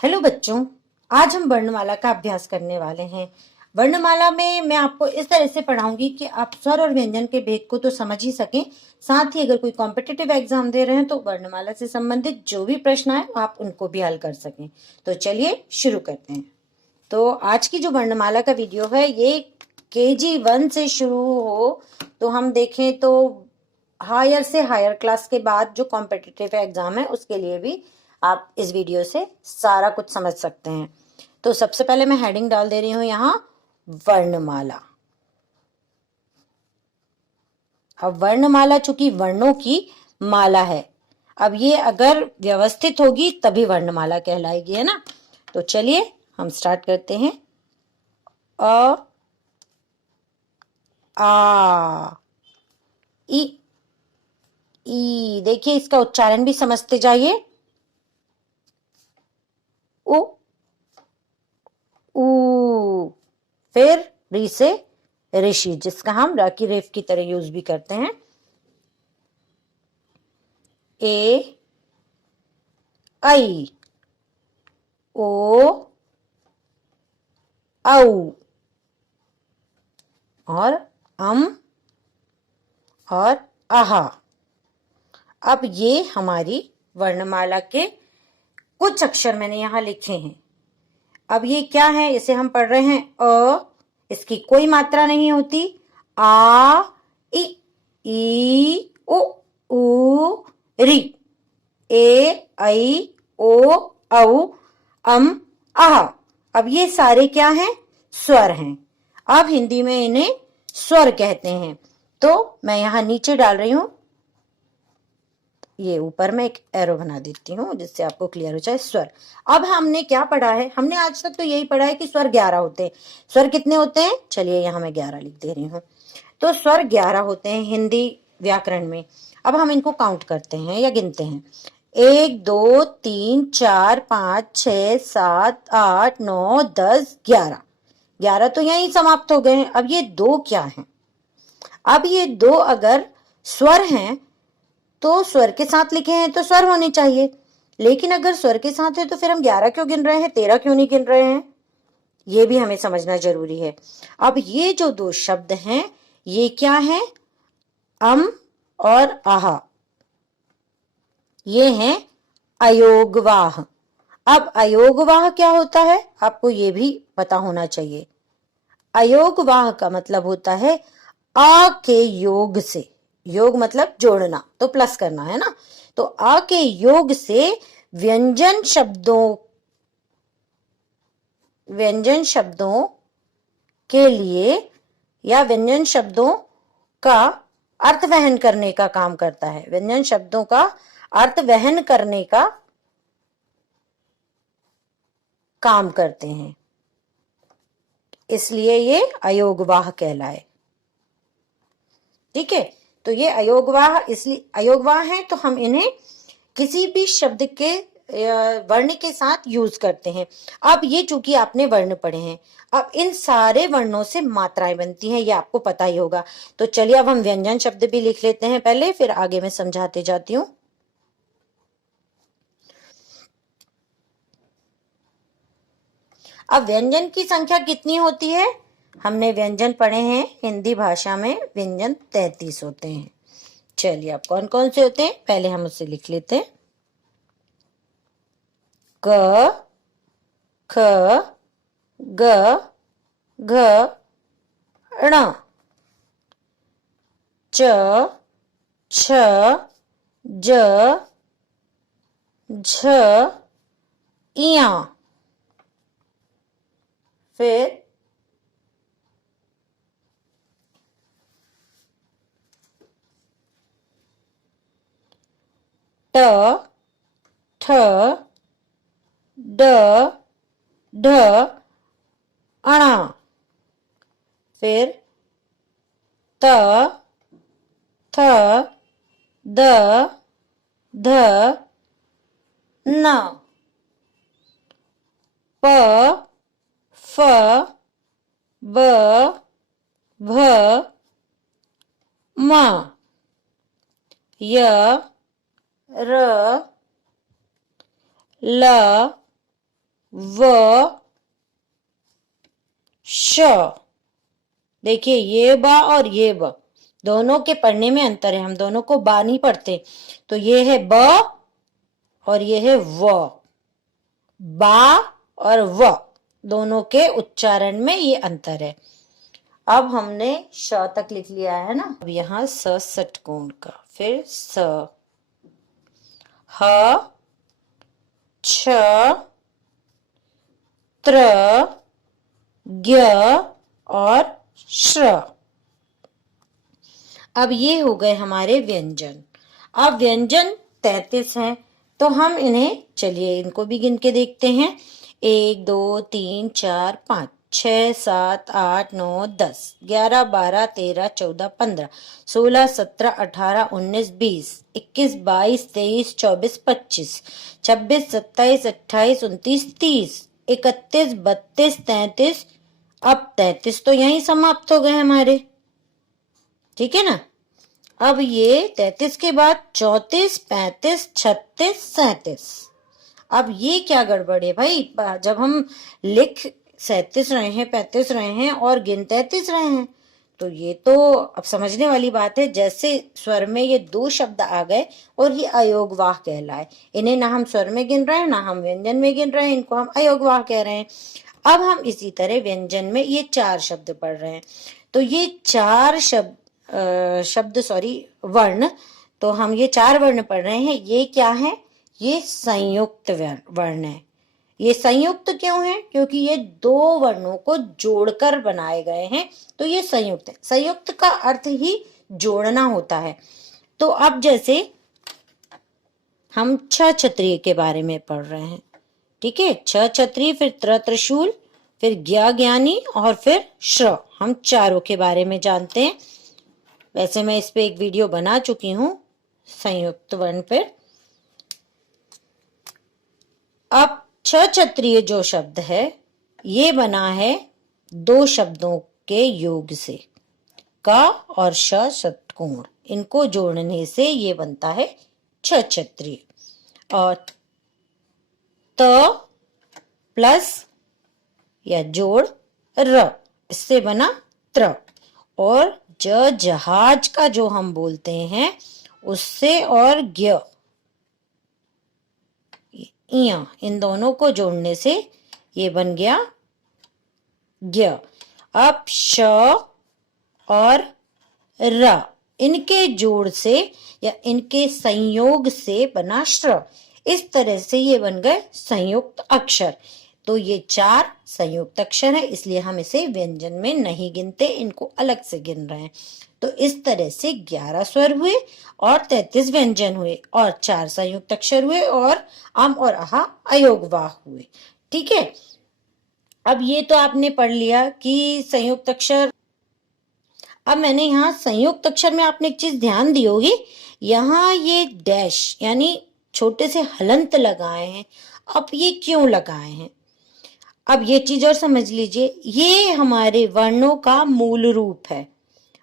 Hello बच्चों, आज हम वर्णमाला का अभ्यास करने वाले हैं। वर्णमाला में मैं आपको इस तरह से पढ़ाऊंगी कि आप स्वर और व्यंजन के भेद को तो समझ ही सकें, साथ ही अगर कोई कॉम्पिटिटिव एग्जाम दे रहे हैं तो वर्णमाला से संबंधित जो भी प्रश्न आए आप उनको भी हल कर सकें। तो चलिए शुरू करते हैं। तो आज की जो वर्णमाला का वीडियो है ये KG 1 से शुरू हो तो हम देखें तो हायर से हायर क्लास के बाद जो कॉम्पिटिटिव एग्जाम है उसके लिए भी आप इस वीडियो से सारा कुछ समझ सकते हैं। तो सबसे पहले मैं हेडिंग डाल दे रही हूं यहां वर्णमाला। अब वर्णमाला चूंकि वर्णों की माला है, अब ये अगर व्यवस्थित होगी तभी वर्णमाला कहलाएगी, है ना। तो चलिए हम स्टार्ट करते हैं। अ, आ, ई, ई। देखिए इसका उच्चारण भी समझते जाइए। उ, ऊ। फिर री से ऋषि, जिसका हम र की रेफ की तरह यूज भी करते हैं। ए, आई, ओ, औ और और आहा। अब ये हमारी वर्णमाला के कुछ अक्षर मैंने यहां लिखे हैं। अब ये क्या है, इसे हम पढ़ रहे हैं अ, इसकी कोई मात्रा नहीं होती। आ, ई, उ, ऊ, री, ए, ऐ, ओ, औ, आहा। अब ये सारे क्या हैं, स्वर हैं। अब हिंदी में इन्हें स्वर कहते हैं। तो मैं यहां नीचे डाल रही हूं, ये ऊपर में एक एरो बना देती हूँ जिससे आपको क्लियर हो जाए। स्वर। अब हमने क्या पढ़ा है, हमने आज तक तो यही पढ़ा है कि स्वर 11 होते हैं। स्वर कितने होते हैं, चलिए यहां मैं 11 लिख दे रही हूँ। तो स्वर 11 होते हैं हिंदी व्याकरण में। अब हम इनको काउंट करते हैं या गिनते हैं। 1 2 3 4 5 6 7 8 9 10 11। 11 तो यहीं समाप्त हो गए हैं। अब ये दो क्या हैं, अब ये दो अगर स्वर हैं तो स्वर के साथ लिखे हैं तो स्वर होने चाहिए, लेकिन अगर स्वर के साथ है तो फिर हम 11 क्यों गिन रहे हैं, 13 क्यों नहीं गिन रहे हैं, ये भी हमें समझना जरूरी है। अब ये जो दो शब्द हैं ये क्या है, और आहा, ये हैं अयोगवाह। अब अयोगवाह क्या होता है आपको ये भी पता होना चाहिए। अयोगवाह का मतलब होता है आ के योग से, योग मतलब जोड़ना, तो प्लस करना है ना। तो आ के योग से व्यंजन शब्दों के लिए या व्यंजन शब्दों का अर्थ वहन करने का काम करता है। व्यंजन शब्दों का अर्थ वहन करने का काम करते हैं, इसलिए ये अयोगवाह कहलाए। ठीक है, तो ये अयोगवाह इसलिए अयोगवाह है, तो हम इन्हें किसी भी शब्द के वर्ण के साथ यूज करते हैं। अब ये चूंकि आपने वर्ण पढ़े हैं, अब इन सारे वर्णों से मात्राएं बनती हैं, ये आपको पता ही होगा। तो चलिए अब हम व्यंजन शब्द भी लिख लेते हैं पहले, फिर आगे मैं समझाते जाती हूँ। अब व्यंजन की संख्या कितनी होती है, हमने व्यंजन पढ़े हैं हिंदी भाषा में, व्यंजन 33 होते हैं। चलिए अब कौन कौन से होते हैं पहले हम उसे लिख लेते हैं। क, ख, ग, घ, ण, च, छ, ज, झ, इया। फिर ट, ठ, ड, ढ, अणा। फिर त, थ, द, ध, न। प, फ, ब, भ, म। य, र, ल, व, श। देखिए ये बा और ये ब दोनों के पढ़ने में अंतर है, हम दोनों को बा नहीं पढ़ते। तो ये है ब और ये है व। बा और व दोनों के उच्चारण में ये अंतर है। अब हमने श तक लिख लिया है ना। अब यहां स षटकोण का, फिर स, ह, छ, त्र, ज्ञ और श्र। अब ये हो गए हमारे व्यंजन। अब व्यंजन 33 हैं, तो हम इन्हें, चलिए इनको भी गिन के देखते हैं। 1 2 3 4 5 6 7 8 9 10 11 12 13 14 15 16 17 18 19 20 21 22 23 24 25 26 27 28 29 30 31 32 33। अब 33 तो यहीं समाप्त हो गए हमारे, ठीक है ना। अब ये 33 के बाद 34 35 36 37। अब ये क्या गड़बड़ है भाई, जब हम लिख 37 रहे हैं 35 रहे हैं और गिन 33 रहे हैं, तो ये तो अब समझने वाली बात है। जैसे स्वर में ये दो शब्द आ गए और ये अयोगवाह कहलाए, इन्हें ना हम स्वर में गिन रहे हैं ना हम व्यंजन में गिन रहे हैं, इनको हम अयोगवाह कह रहे हैं। अब हम इसी तरह व्यंजन में ये 4 शब्द पढ़ रहे हैं, तो ये 4 शब्द सॉरी वर्ण, तो हम ये 4 वर्ण पढ़ रहे हैं। ये क्या है, ये संयुक्त वर्ण है। ये संयुक्त क्यों है, क्योंकि ये 2 वर्णों को जोड़कर बनाए गए हैं, तो ये संयुक्त है। संयुक्त का अर्थ ही जोड़ना होता है। तो अब जैसे हम छ क्षत्रिय के बारे में पढ़ रहे हैं, ठीक है। छ क्षत्रिय, फिर त्रिशूल, फिर ज्ञा ज्ञानी और फिर श्र, हम चारों के बारे में जानते हैं। वैसे मैं इस पे एक वीडियो बना चुकी हूं संयुक्त वर्ण पे। अब छ क्षत्रिय जो शब्द है ये बना है 2 शब्दों के योग से, का और श षटकोण, इनको जोड़ने से ये बनता है छ क्षत्रिय। और त प्लस या जोड़ र, इससे बना त्र। और जहाज का जो हम बोलते हैं उससे और ज्ञ, इन दोनों को जोड़ने से ये बन गया ज्ञ। अब श और र, इनके जोड़ से या इनके संयोग से बना श्र। इस तरह से ये बन गए संयुक्त अक्षर। तो ये 4 संयुक्त अक्षर है, इसलिए हम इसे व्यंजन में नहीं गिनते, इनको अलग से गिन रहे हैं। तो इस तरह से 11 स्वर हुए और 33 व्यंजन हुए और 4 संयुक्त अक्षर हुए और अम और आहा अयोगवाह हुए, ठीक है। अब ये तो आपने पढ़ लिया कि संयुक्त अक्षर। अब मैंने यहाँ संयुक्त अक्षर में आपने एक चीज ध्यान दी होगी, यहाँ ये डैश यानी छोटे से हलंत लगाए हैं। अब ये क्यों लगाए हैं, अब ये चीज और समझ लीजिए। ये हमारे वर्णों का मूल रूप है।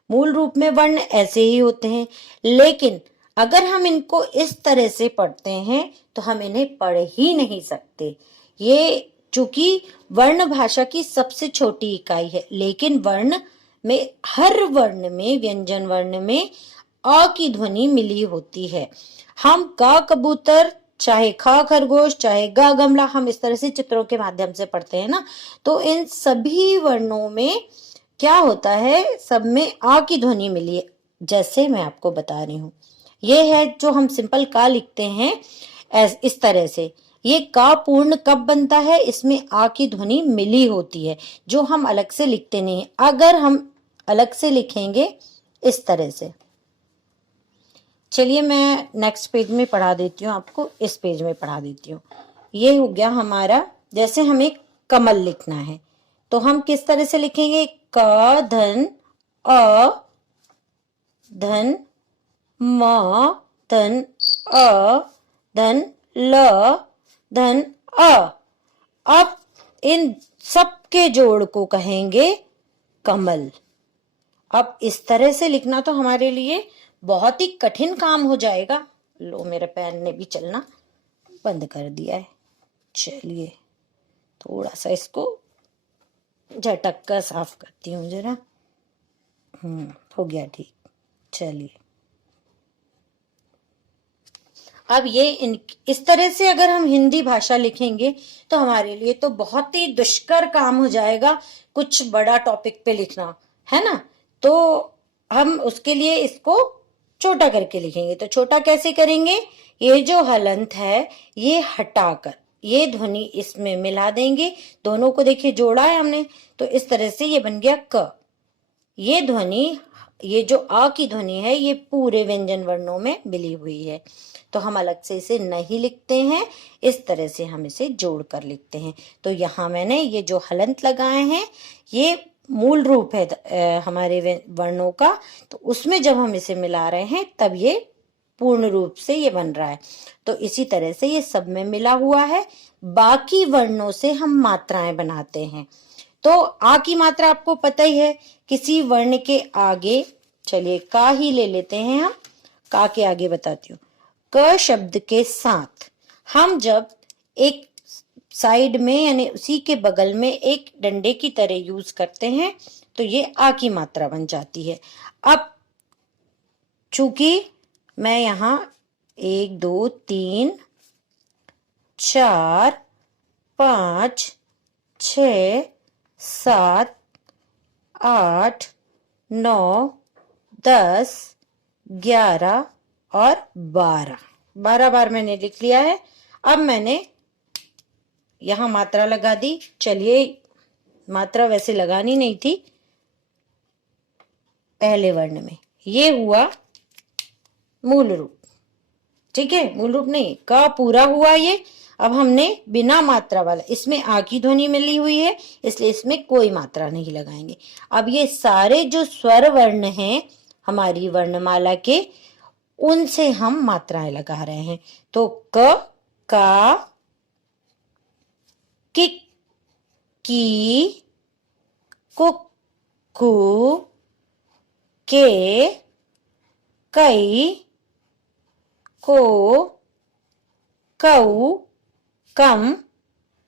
मूल रूप में वर्ण ऐसे ही होते हैं, लेकिन अगर हम इनको इस तरह से पढ़ते हैं तो हम इन्हें पढ़ ही नहीं सकते। ये चूंकि वर्ण भाषा की सबसे छोटी इकाई है, लेकिन वर्ण में हर वर्ण में, व्यंजन वर्ण में अ की ध्वनि मिली होती है। हम का कबूतर, चाहे खा खरगोश, चाहे गा गमला, हम इस तरह से चित्रों के माध्यम से पढ़ते हैं ना, तो इन सभी वर्णों में क्या होता है, सब में आ की ध्वनि मिली है। जैसे मैं आपको बता रही हूँ, ये है जो हम सिंपल का लिखते हैं इस तरह से, ये का पूर्ण कब बनता है, इसमें आ की ध्वनि मिली होती है, जो हम अलग से लिखते नहीं है। अगर हम अलग से लिखेंगे इस तरह से, चलिए मैं नेक्स्ट पेज में पढ़ा देती हूँ आपको, इस पेज में पढ़ा देती हूँ। ये हो गया हमारा, जैसे हमें कमल लिखना है तो हम किस तरह से लिखेंगे, क धन अ धन म धन अ धन ल धन अ। अब इन सब के जोड़ को कहेंगे कमल। अब इस तरह से लिखना तो हमारे लिए बहुत ही कठिन काम हो जाएगा। लो, मेरे पैर ने भी चलना बंद कर दिया है। चलिए थोड़ा सा इसको झटक कर साफ करती हूँ जरा। हो गया ठीक। चलिए, अब ये इस तरह से अगर हम हिंदी भाषा लिखेंगे तो हमारे लिए तो बहुत ही दुष्कर काम हो जाएगा कुछ बड़ा टॉपिक पे लिखना, है ना। तो हम उसके लिए इसको छोटा करके लिखेंगे। तो छोटा कैसे करेंगे, ये जो हलंत है ये हटाकर ये ध्वनि इसमें मिला देंगे, दोनों को देखिए जोड़ा है हमने, तो इस तरह से ये बन गया क। ये ध्वनि, ये जो आ की ध्वनि है ये पूरे व्यंजन वर्णों में मिली हुई है, तो हम अलग से इसे नहीं लिखते हैं, इस तरह से हम इसे जोड़ कर लिखते हैं। तो यहाँ मैंने ये जो हलंत लगाए हैं ये मूल रूप है हमारे वर्णों का, तो उसमें जब हम इसे मिला रहे हैं तब ये पूर्ण रूप से ये बन रहा है। तो इसी तरह से ये सब में मिला हुआ है। बाकी वर्णों से हम मात्राएं बनाते हैं। तो आ की मात्रा आपको पता ही है, किसी वर्ण के आगे, चलिए का ही ले लेते हैं हम, का के आगे बताती हूँ। क शब्द के साथ हम जब एक साइड में यानी उसी के बगल में एक डंडे की तरह यूज करते हैं तो ये आ की मात्रा बन जाती है। अब चूंकि मैं यहाँ 1 2 3 4 5 6 7 8 9 10 11 और 12 बार मैंने लिख लिया है। अब मैंने यहां मात्रा लगा दी। चलिए, मात्रा वैसे लगानी नहीं थी पहले वर्ण में, ये हुआ मूल रूप, ठीक है। मूल रूप नहीं, का पूरा हुआ ये। अब हमने बिना मात्रा वाला, इसमें आ की ध्वनि मिली हुई है इसलिए इसमें कोई मात्रा नहीं लगाएंगे। अब ये सारे जो स्वर वर्ण हैं हमारी वर्णमाला के, उनसे हम मात्राएं लगा रहे हैं। तो क, का, किक, की, कुक, कु, के, कई, को, कऊ, कम,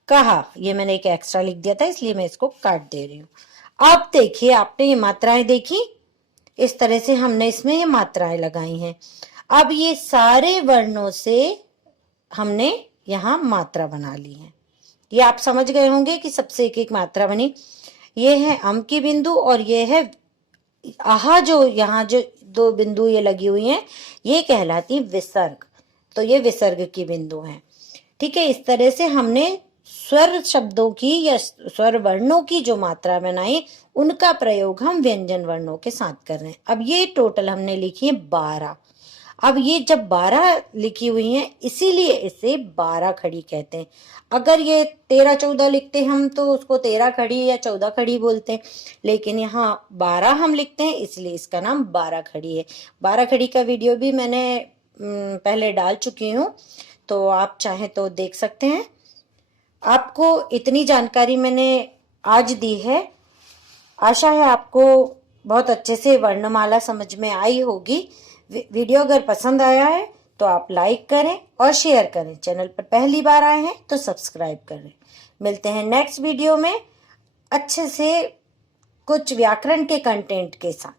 कहा। ये मैंने एक एक्स्ट्रा लिख दिया था इसलिए मैं इसको काट दे रही हूं। अब देखिए, आपने ये मात्राएं देखी, इस तरह से हमने इसमें ये मात्राएं लगाई हैं। अब ये सारे वर्णों से हमने यहां मात्रा बना ली है। ये आप समझ गए होंगे कि सबसे एक एक मात्रा बनी। ये है अम की बिंदु और ये है आहा, जो यहाँ जो 2 बिंदु ये लगी हुई हैं ये कहलाती विसर्ग। तो ये विसर्ग की बिंदु हैं, ठीक है। इस तरह से हमने स्वर शब्दों की या स्वर वर्णों की जो मात्रा बनाई उनका प्रयोग हम व्यंजन वर्णों के साथ कर रहे हैं। अब ये टोटल हमने लिखी है 12। अब ये जब 12 लिखी हुई हैं इसीलिए इसे 12 खड़ी कहते हैं। अगर ये 13 14 लिखते हम तो उसको 13 खड़ी या 14 खड़ी बोलते हैं, लेकिन यहाँ 12 हम लिखते हैं इसलिए इसका नाम 12 खड़ी है। 12 खड़ी का वीडियो भी मैंने पहले डाल चुकी हूँ, तो आप चाहें तो देख सकते हैं। आपको इतनी जानकारी मैंने आज दी है। आशा है आपको बहुत अच्छे से वर्णमाला समझ में आई होगी। वीडियो अगर पसंद आया है तो आप लाइक करें और शेयर करें। चैनल पर पहली बार आए हैं तो सब्सक्राइब करें। मिलते हैं नेक्स्ट वीडियो में अच्छे से कुछ व्याकरण के कंटेंट के साथ।